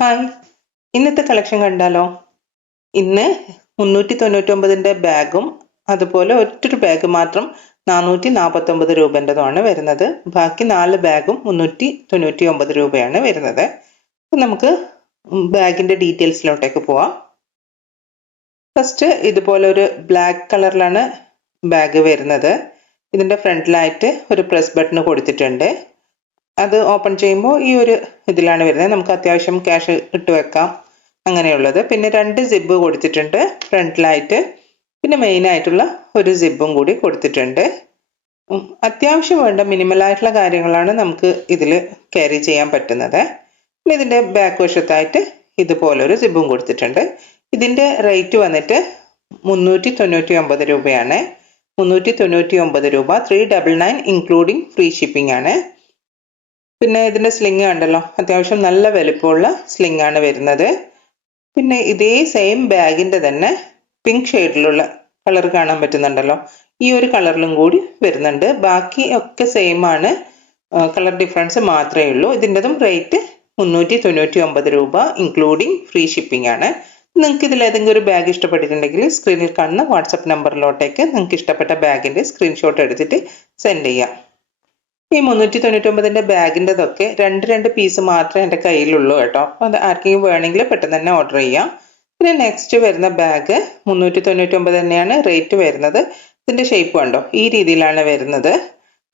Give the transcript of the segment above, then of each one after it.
Hi, ഇന്നത്തെ collection കണ്ടാലോ? ഇന്ന് 399ന്റെ ബാഗും അതുപോലെ ഒറ്റൊരു ബാഗ് മാത്രം 449 രൂപൻ്റെതാണ് വരുന്നത്. ബാക്കി 4 ബാഗും 399 രൂപയാണ് വരുന്നത്. അപ്പം നമുക്ക് ബാഗിന്റെ ഡീറ്റെയിൽസിലോട്ടേക്ക് പോവാം. ഫസ്റ്റ് ഇതുപോലെ ഒരു ബ്ലാക്ക് കളറിലാണ് ബാഗ് വരുന്നത്. ഇതിന്റെ ഫ്രണ്ടിലായിട്ട് ഒരു പ്രസ് ബട്ടൺ കൊടുത്തിട്ടുണ്ട്. അത് ഓപ്പൺ ചെയ്യുമ്പോൾ ഈ ഒരു ഇതിലാണ് വരുന്നത്. നമുക്ക് അത്യാവശ്യം ക്യാഷ് ഇട്ട് വെക്കാം, അങ്ങനെയുള്ളത്. പിന്നെ 2 സിബ് കൊടുത്തിട്ടുണ്ട് ഫ്രണ്ടിലായിട്ട്. പിന്നെ മെയിൻ ആയിട്ടുള്ള ഒരു സിബും കൂടി കൊടുത്തിട്ടുണ്ട്. അത്യാവശ്യം വേണ്ട മിനിമലായിട്ടുള്ള കാര്യങ്ങളാണ് നമുക്ക് ഇതിൽ ക്യാരി ചെയ്യാൻ പറ്റുന്നത്. പിന്നെ ഇതിൻ്റെ ബാക്ക് വശത്തായിട്ട് ഇതുപോലൊരു സിബും കൊടുത്തിട്ടുണ്ട്. ഇതിൻ്റെ റേറ്റ് വന്നിട്ട് 399 രൂപയാണ്. 399 രൂപ, 399 ഇൻക്ലൂഡിങ് ഫ്രീ ഷിപ്പിംഗ് ആണ്. പിന്നെ ഇതിൻ്റെ സ്ലിങ് കണ്ടല്ലോ, അത്യാവശ്യം നല്ല വലുപ്പമുള്ള സ്ലിങ് ആണ് വരുന്നത്. പിന്നെ ഇതേ സെയിം ബാഗിൻ്റെ തന്നെ പിങ്ക് ഷെയ്ഡിലുള്ള കളർ കാണാൻ പറ്റുന്നുണ്ടല്ലോ, ഈ ഒരു കളറിലും കൂടി വരുന്നുണ്ട്. ബാക്കി ഒക്കെ സെയിം ആണ്, കളർ ഡിഫറൻസ് മാത്രമേ ഉള്ളൂ. ഇതിൻ്റെതും റേറ്റ് 399 രൂപ ഇൻക്ലൂഡിങ് ഫ്രീ ഷിപ്പിംഗ് ആണ്. നിങ്ങൾക്ക് ഇതിൽ ഏതെങ്കിലും ഒരു ബാഗ് ഇഷ്ടപ്പെട്ടിട്ടുണ്ടെങ്കിൽ സ്ക്രീനിൽ കാണുന്ന വാട്സപ്പ് നമ്പറിലോട്ടേക്ക് നിങ്ങൾക്ക് ഇഷ്ടപ്പെട്ട ബാഗിൻ്റെ സ്ക്രീൻഷോട്ട് എടുത്തിട്ട് സെൻഡ് ചെയ്യാം. ഈ 399ന്റെ ബാഗിൻ്റെതൊക്കെ രണ്ട് പീസ് മാത്രമേ എൻ്റെ കയ്യിലുള്ളൂ കേട്ടോ. അപ്പോൾ അത് ആർക്കെങ്കിലും വേണമെങ്കിൽ പെട്ടെന്ന് തന്നെ ഓർഡർ ചെയ്യാം. പിന്നെ നെക്സ്റ്റ് വരുന്ന ബാഗ് 399 തന്നെയാണ് റേറ്റ് വരുന്നത്. ഇതിൻ്റെ ഷേപ്പ് കണ്ടോ, ഈ രീതിയിലാണ് വരുന്നത്.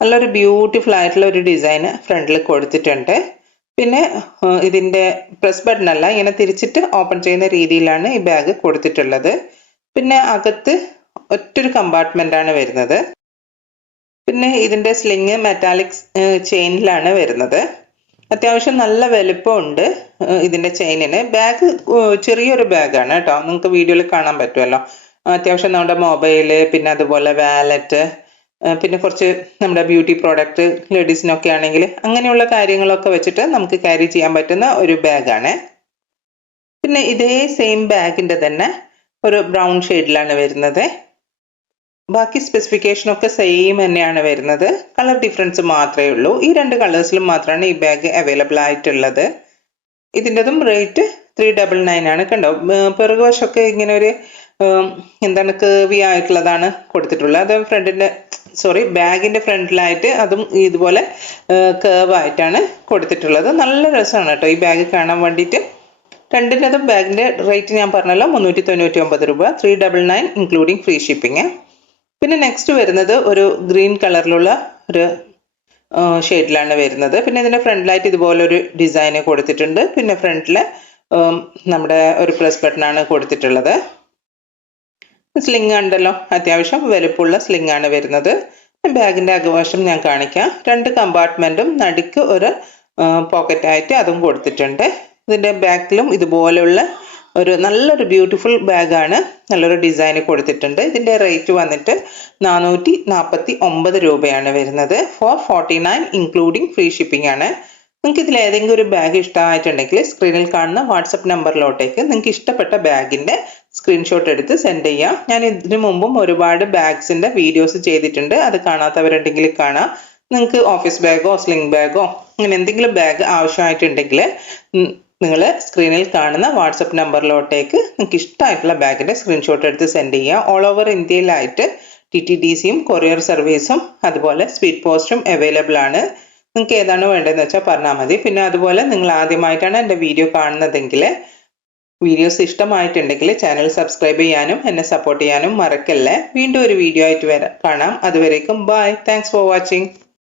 നല്ലൊരു ബ്യൂട്ടിഫുൾ ആയിട്ടുള്ള ഒരു ഡിസൈൻ ഫ്രണ്ടിൽ കൊടുത്തിട്ടുണ്ട്. പിന്നെ ഇതിൻ്റെ പ്രസ് ബട്ടൺ അല്ല, ഇങ്ങനെ തിരിച്ചിട്ട് ഓപ്പൺ ചെയ്യുന്ന രീതിയിലാണ് ഈ ബാഗ് കൊടുത്തിട്ടുള്ളത്. പിന്നെ അകത്ത് ഒറ്റൊരു കമ്പാർട്ട്മെൻ്റ് ആണ് വരുന്നത്. പിന്നെ ഇതിൻ്റെ സ്ലിങ് മെറ്റാലിക് ചെയിനിലാണ് വരുന്നത്. അത്യാവശ്യം നല്ല വലുപ്പമുണ്ട് ഇതിൻ്റെ ചെയിനിന്. ബാഗ് ചെറിയൊരു ബാഗാണ് കേട്ടോ, നിങ്ങൾക്ക് വീഡിയോയിൽ കാണാൻ പറ്റുമല്ലോ. അത്യാവശ്യം നമ്മുടെ മൊബൈല്, പിന്നെ അതുപോലെ വാലറ്റ്, പിന്നെ കുറച്ച് നമ്മുടെ ബ്യൂട്ടി പ്രോഡക്റ്റ് ലേഡീസിനൊക്കെ ആണെങ്കിൽ അങ്ങനെയുള്ള കാര്യങ്ങളൊക്കെ വെച്ചിട്ട് നമുക്ക് ക്യാരി ചെയ്യാൻ പറ്റുന്ന ഒരു ബാഗാണ്. പിന്നെ ഇതേ സെയിം ബാഗിൻ്റെ തന്നെ ഒരു ബ്രൗൺ ഷെയ്ഡിലാണ് വരുന്നത്. ബാക്കി സ്പെസിഫിക്കേഷൻ ഒക്കെ സെയിം തന്നെയാണ് വരുന്നത്, കളർ ഡിഫറൻസ് മാത്രമേ ഉള്ളൂ. ഈ 2 കളേഴ്സിലും മാത്രമാണ് ഈ ബാഗ് അവൈലബിൾ ആയിട്ടുള്ളത്. ഇതിൻ്റെതും റേറ്റ് 399 ആണ്. കണ്ടോ, പിറകുവശമൊക്കെ ഇങ്ങനെ ഒരു എന്താണ് കേവി ആയിട്ടുള്ളതാണ് കൊടുത്തിട്ടുള്ളത്. അത് ബാഗിൻ്റെ ഫ്രണ്ടിലായിട്ട് അതും ഇതുപോലെ കേവ് ആയിട്ടാണ് കൊടുത്തിട്ടുള്ളത്. നല്ല രസമാണ് കേട്ടോ ഈ ബാഗ് കാണാൻ വേണ്ടിയിട്ട്. രണ്ടിൻ്റെതും ബാഗിൻ്റെ റേറ്റ് ഞാൻ പറഞ്ഞല്ലോ, 399 രൂപ, 399 ഇൻക്ലൂഡിങ് ഫ്രീ ഷിപ്പിംഗ്. പിന്നെ നെക്സ്റ്റ് വരുന്നത് ഒരു ഗ്രീൻ കളറിലുള്ള ഒരു ഷെയ്ഡിലാണ് വരുന്നത്. പിന്നെ ഇതിൻ്റെ ഫ്രണ്ടിലായിട്ട് ഇതുപോലൊരു ഡിസൈന് കൊടുത്തിട്ടുണ്ട്. പിന്നെ ഫ്രണ്ടിൽ നമ്മുടെ ഒരു പ്രസ് ബട്ടണാണ് കൊടുത്തിട്ടുള്ളത്. സ്ലിങ് ഉണ്ടല്ലോ, അത്യാവശ്യം വലുപ്പമുള്ള സ്ലിങ് ആണ് വരുന്നത്. ബാഗിൻ്റെ അകവശം ഞാൻ കാണിക്കാം. 2 കമ്പാർട്ട്മെൻറ്റും നടുക്ക് ഒരു പോക്കറ്റായിട്ട് അതും കൊടുത്തിട്ടുണ്ട്. ഇതിൻ്റെ ബാക്കിലും ഇതുപോലെയുള്ള ഒരു നല്ലൊരു ബ്യൂട്ടിഫുൾ ബാഗാണ്, നല്ലൊരു ഡിസൈൻ കൊടുത്തിട്ടുണ്ട്. ഇതിൻ്റെ റേറ്റ് വന്നിട്ട് 449 രൂപയാണ് വരുന്നത്. 449 ഇൻക്ലൂഡിങ് ഫ്രീ ഷിപ്പിംഗ് ആണ്. നിങ്ങൾക്ക് ഇതിൽ ഏതെങ്കിലും ഒരു ബാഗ് ഇഷ്ടമായിട്ടുണ്ടെങ്കിൽ സ്ക്രീനിൽ കാണുന്ന വാട്സപ്പ് നമ്പറിലോട്ടേക്ക് നിങ്ങൾക്ക് ഇഷ്ടപ്പെട്ട ബാഗിൻ്റെ സ്ക്രീൻഷോട്ട് എടുത്ത് സെൻഡ് ചെയ്യാം. ഞാൻ ഇതിനു മുമ്പും ഒരുപാട് ബാഗ്സിൻ്റെ വീഡിയോസ് ചെയ്തിട്ടുണ്ട്, അത് കാണാത്തവരുണ്ടെങ്കിൽ കാണാം. നിങ്ങൾക്ക് ഓഫീസ് ബാഗോ സ്ലിംഗ് ബാഗോ അങ്ങനെ എന്തെങ്കിലും ബാഗ് ആവശ്യമായിട്ടുണ്ടെങ്കിൽ നിങ്ങൾ സ്ക്രീനിൽ കാണുന്ന വാട്സപ്പ് നമ്പറിലോട്ടേക്ക് നിങ്ങൾക്ക് ഇഷ്ടമായിട്ടുള്ള ബാഗിൻ്റെ സ്ക്രീൻഷോട്ട് എടുത്ത് സെൻഡ് ചെയ്യുക. ഓൾ ഓവർ ഇന്ത്യയിലായിട്ട് TTDCയും കൊറിയർ സർവീസും അതുപോലെ സ്പീഡ് പോസ്റ്റും അവൈലബിൾ ആണ്. നിങ്ങൾക്ക് ഏതാണ് വേണ്ടതെന്ന് വെച്ചാൽ പറഞ്ഞാൽ മതി. പിന്നെ അതുപോലെ നിങ്ങൾ ആദ്യമായിട്ടാണ് എൻ്റെ വീഡിയോ കാണുന്നതെങ്കിൽ, വീഡിയോസ് ഇഷ്ടമായിട്ടുണ്ടെങ്കിൽ ചാനൽ സബ്സ്ക്രൈബ് ചെയ്യാനും എന്നെ സപ്പോർട്ട് ചെയ്യാനും മറക്കല്ലേ. വീണ്ടും ഒരു വീഡിയോ ആയിട്ട് കാണാം. അതുവരേക്കും ബൈ. Thanks for watching.